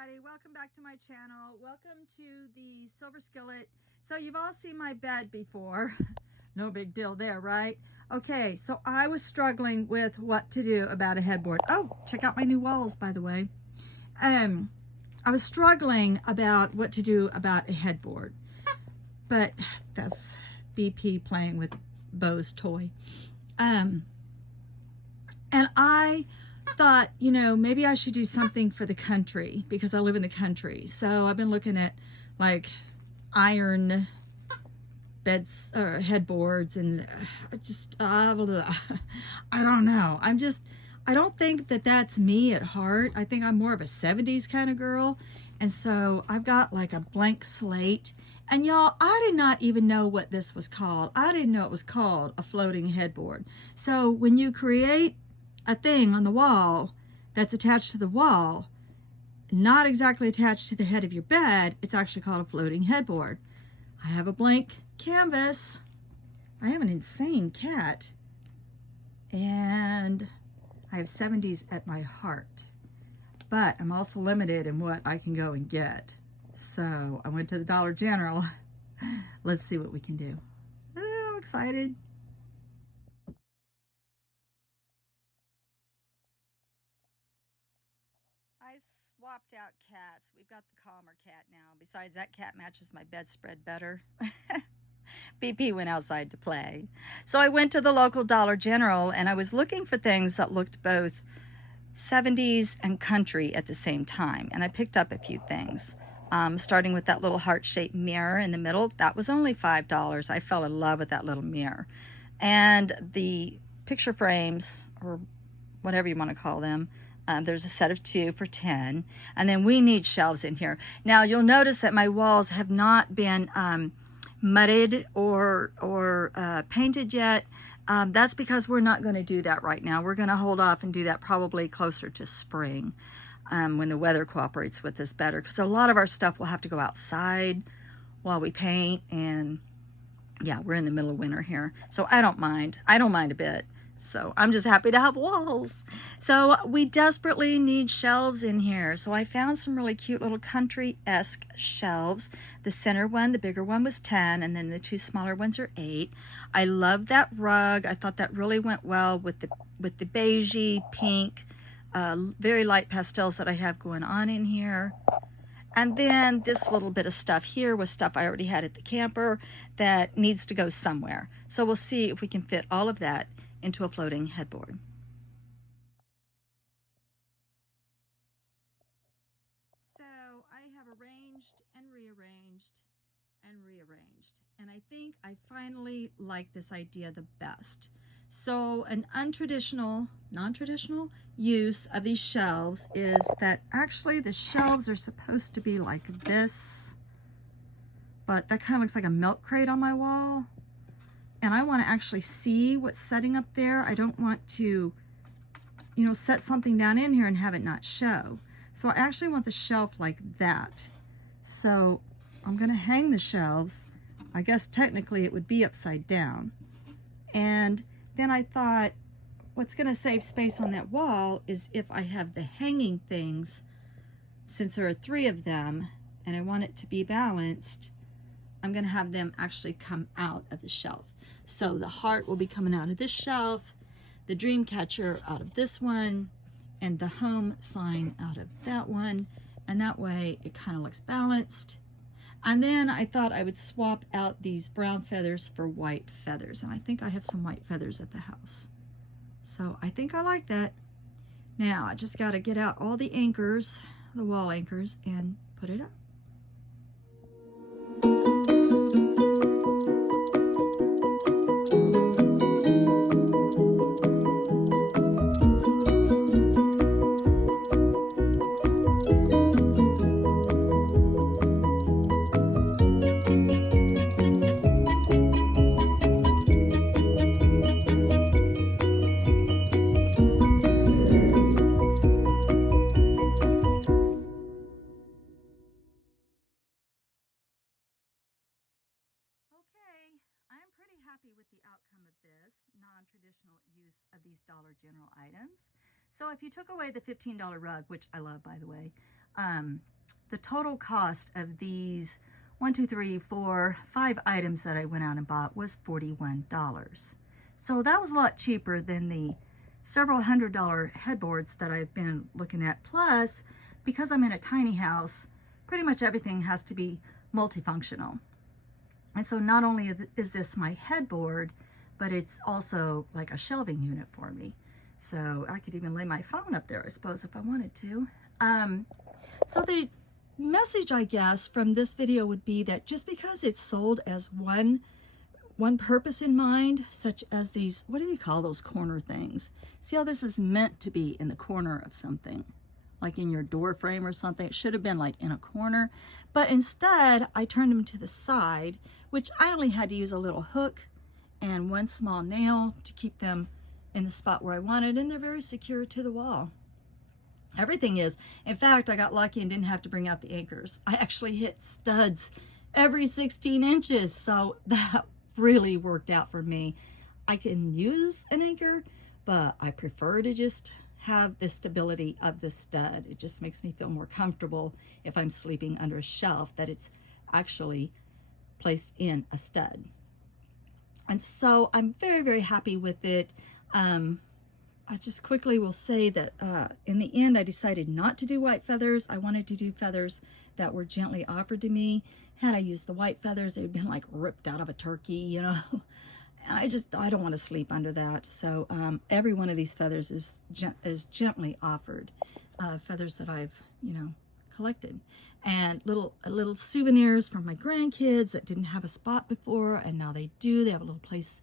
everybody, welcome back to my channel. Welcome to the Silver Skillet. So you've all seen my bed before. No big deal there, right? Okay, so I was struggling with what to do about a headboard. Oh, check out my new walls, by the way. I was struggling about what to do about a headboard, but that's BP playing with Bo's toy. And I thought, you know, maybe I should do something for the country because I live in the country. So I've been looking at like iron beds or headboards, and just I don't know. I don't think that that's me at heart. I think I'm more of a 70s kind of girl. And so I've got like a blank slate. And y'all, I did not even know what this was called. I didn't know it was called a floating headboard. So when you create a thing on the wall that's attached to the wall, not exactly attached to the head of your bed, it's actually called a floating headboard. I have a blank canvas. I have an insane cat, and I have 70s at my heart, but I'm also limited in what I can go and get. So I went to the Dollar General. Let's see what we can do. Oh, I'm excited. I swapped out cats. We've got the calmer cat now. Besides, that cat matches my bedspread better. BP went outside to play. So I went to the local Dollar General, and I was looking for things that looked both 70s and country at the same time. And I picked up a few things, starting with that little heart-shaped mirror in the middle. That was only $5. I fell in love with that little mirror. And the picture frames, or whatever you want to call them, there's a set of 2 for 10. And then we need shelves in here. Now you'll notice that my walls have not been mudded or painted yet. That's because we're not going to do that right now. We're going to hold off and do that probably closer to spring, when the weather cooperates with us better, because a lot of our stuff will have to go outside while we paint. And yeah, we're in the middle of winter here, so I don't mind a bit. So I'm just happy to have walls. So we desperately need shelves in here. So I found some really cute little country-esque shelves. The center one, the bigger one, was 10, and then the 2 smaller ones are 8. I love that rug. I thought that really went well with the beigey, pink, very light pastels that I have going on in here. And then this little bit of stuff here was stuff I already had at the camper that needs to go somewhere. So we'll see if we can fit all of that into a floating headboard. So I have arranged and rearranged and rearranged, and I think I finally like this idea the best. So an non-traditional use of these shelves is that actually the shelves are supposed to be like this, but that kind of looks like a milk crate on my wall. And I want to actually see what's setting up there. I don't want to, you know, set something down in here and have it not show. So I actually want the shelf like that. So I'm going to hang the shelves. I guess technically it would be upside down. And then I thought, what's going to save space on that wall is if I have the hanging things, since there are 3 of them and I want it to be balanced, I'm going to have them actually come out of the shelf. So the heart will be coming out of this shelf, the dream catcher out of this one, and the home sign out of that one. And that way it kind of looks balanced. And then I thought I would swap out these brown feathers for white feathers. And I think I have some white feathers at the house. So I think I like that. Now I just got to get out all the anchors, the wall anchors, and put it up. Okay, I'm pretty happy with the outcome of this non-traditional use of these Dollar General items. So if you took away the $15 rug, which I love, by the way, the total cost of these 1, 2, 3, 4, 5 items that I went out and bought was $41. So that was a lot cheaper than the several $100 headboards that I've been looking at. Plus, because I'm in a tiny house, pretty much everything has to be multifunctional. And so not only is this my headboard, but it's also like a shelving unit for me. So I could even lay my phone up there, I suppose, if I wanted to. So the message, I guess, from this video would be that just because it's sold as one purpose in mind, such as these, what do you call those corner things? See how this is meant to be in the corner of something, like in your door frame or something. It should have been like in a corner, but instead I turned them to the side, which I only had to use a little hook and one small nail to keep them in the spot where I wanted, and they're very secure to the wall. Everything is. In fact, I got lucky and didn't have to bring out the anchors. I actually hit studs every 16 inches, so that really worked out for me. I can use an anchor, but I prefer to just have the stability of the stud. It just makes me feel more comfortable if I'm sleeping under a shelf that it's actually placed in a stud. And so I'm very, very happy with it. I just quickly will say that in the end, I decided not to do white feathers. I wanted to do feathers that were gently offered to me. Had I used the white feathers, they would have been like ripped out of a turkey, you know. And I don't want to sleep under that. So every one of these feathers is gently offered. Feathers that I've, you know, collected. And little souvenirs from my grandkids that didn't have a spot before, and now they do. They have a little place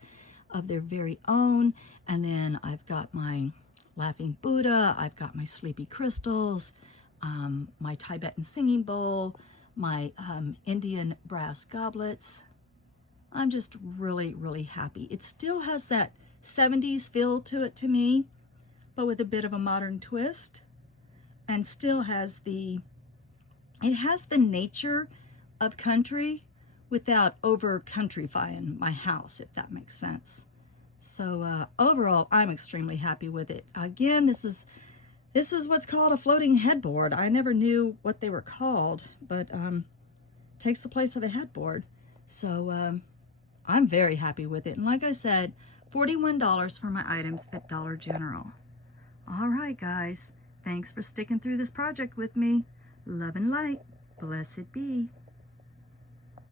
of their very own. And then I've got my laughing Buddha, I've got my sleepy crystals, my Tibetan singing bowl, my Indian brass goblets. I'm just really, really happy. It still has that 70s feel to it to me, but with a bit of a modern twist, and still has the nature of country without over countryfying my house, if that makes sense. So overall, I'm extremely happy with it. Again, this is what's called a floating headboard. I never knew what they were called, but takes the place of a headboard. So I'm very happy with it. And like I said, $41 for my items at Dollar General. All right, guys. Thanks for sticking through this project with me. Love and light. Blessed be.